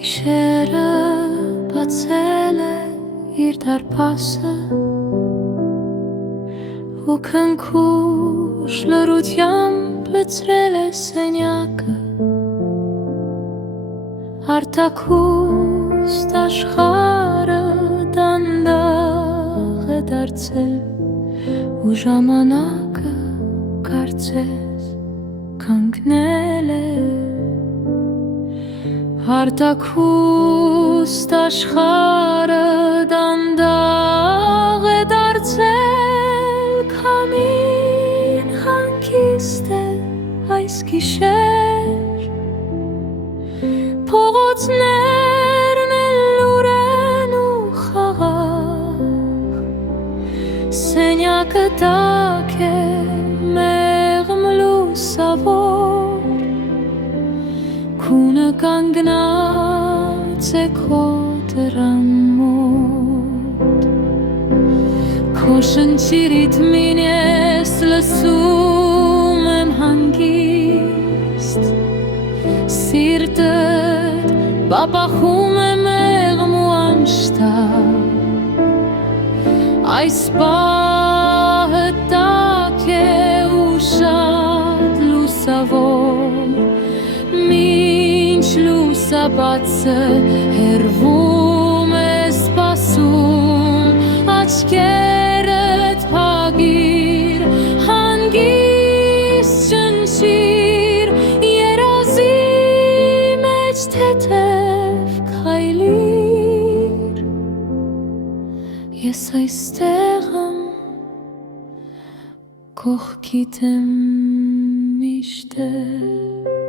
Գիշերը բացել է իր դարպասը ու քնքուշ լռությամբ լցրել է սենյակը, արտաքուստ աշխարհը դանդաղ է դարձել ու ժամանակը կարծես կանգնել է։ Արտաքուստ աշխարհը դանդաղ է դարձել, քամին հանգիստ է այս գիշեր, փողոցներն էլ լուր են ու խաղաղ, սենյակը տաք է մեղմ լուսավոր, քունը կանգնած է քո դռան մոտ, քո շնչի ռիթմին ես լսում եմ հանգիստ, սիրտդ բաբախում է մեղմ ու անշտապ, այս պահը տաք է ու շատ լուսավոր, մինչ լուսաբացը հեռվում է սպասում, աչքերդ փակիր, հանգիստ շնչիր, երազի մեջ թեթև քայլիր, ես այստեղ եմ, կողքիդ եմ միշտեր։